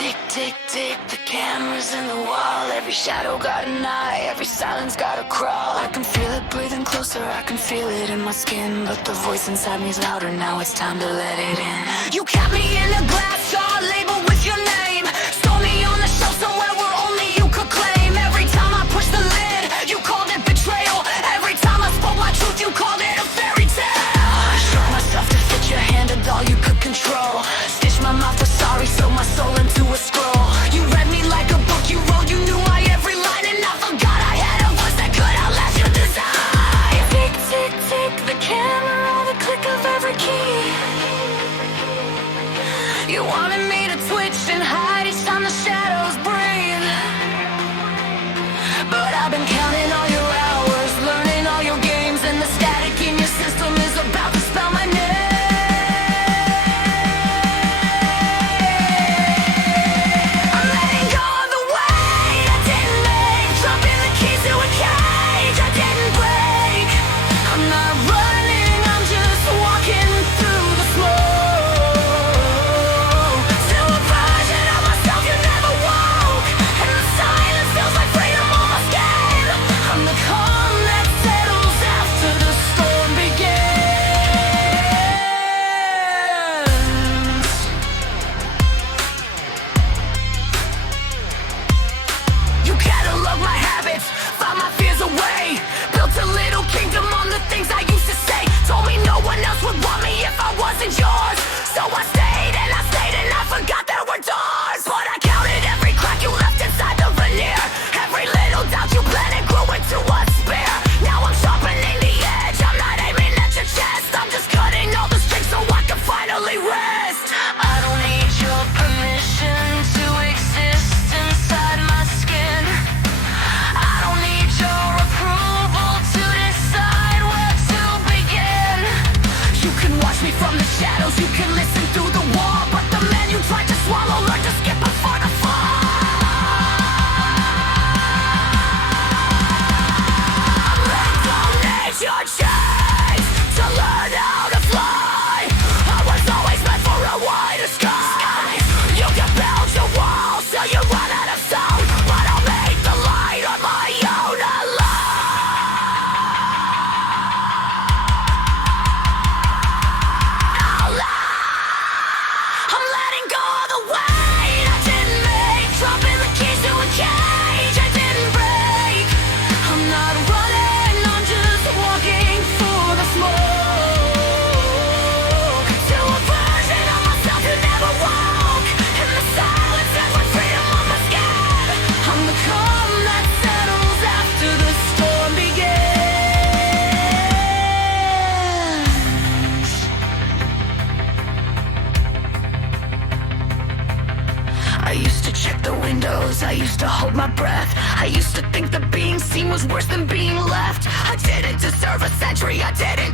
Tick, tick, tick, the cameras in the wall. Every shadow got an eye, every silence got a crawl. I can feel it breathing closer, I can feel it in my skin. But the voice inside me's louder, now it's time to let it in. You kept me in a glass jar, labeled with your name. Stole me on the shelf somewhere where only you could claim. Every time I pushed the lid, you called it betrayal. Every time I spoke my truth, you called it a fairy tale. I shook myself to fit your hand, and all you could control. Stitched my mouth with sorry, so my soul into a scroll. You read me like a book you wrote, you knew my every line, and I forgot I had a voice that could outlast your desire. Tick, tick, tick, the camera, the click of every key. You wanted me to twitch and hide each time the shadows breathe. But I've been counting all your hours, learning all your games, and the static in your system is about to spell my name. Yours. So I stayed and I forgot there were doors. But I counted every crack you left inside the veneer. Every little doubt you planted grew into a spear. Now I'm sharpening the edge, I'm not aiming at your chest. I'm just cutting all the strings so I can finally rest. I don't need your permission to exist inside my skin. I don't need your approval to decide where to begin. You can watch me from the shadows, you can listen through the wall, but the man you tried to swallow learned to skip before the fall. I don't need your chains to learn how to fly. I was always meant for a wider sky. You can build your walls till you run out of sound, but I'll make the light on my own alone. I'm letting go of the weight I didn't make, dropping the keys to a cage I didn't break. I'm not running, I'm just walking through the smoke to a version of myself who never woke. In the silence and with freedom on my skin, I'm the calm that settles after the storm begins. I used to check the windows, I used to hold my breath. I used to think that being seen was worse than being left. I didn't deserve a century, I didn't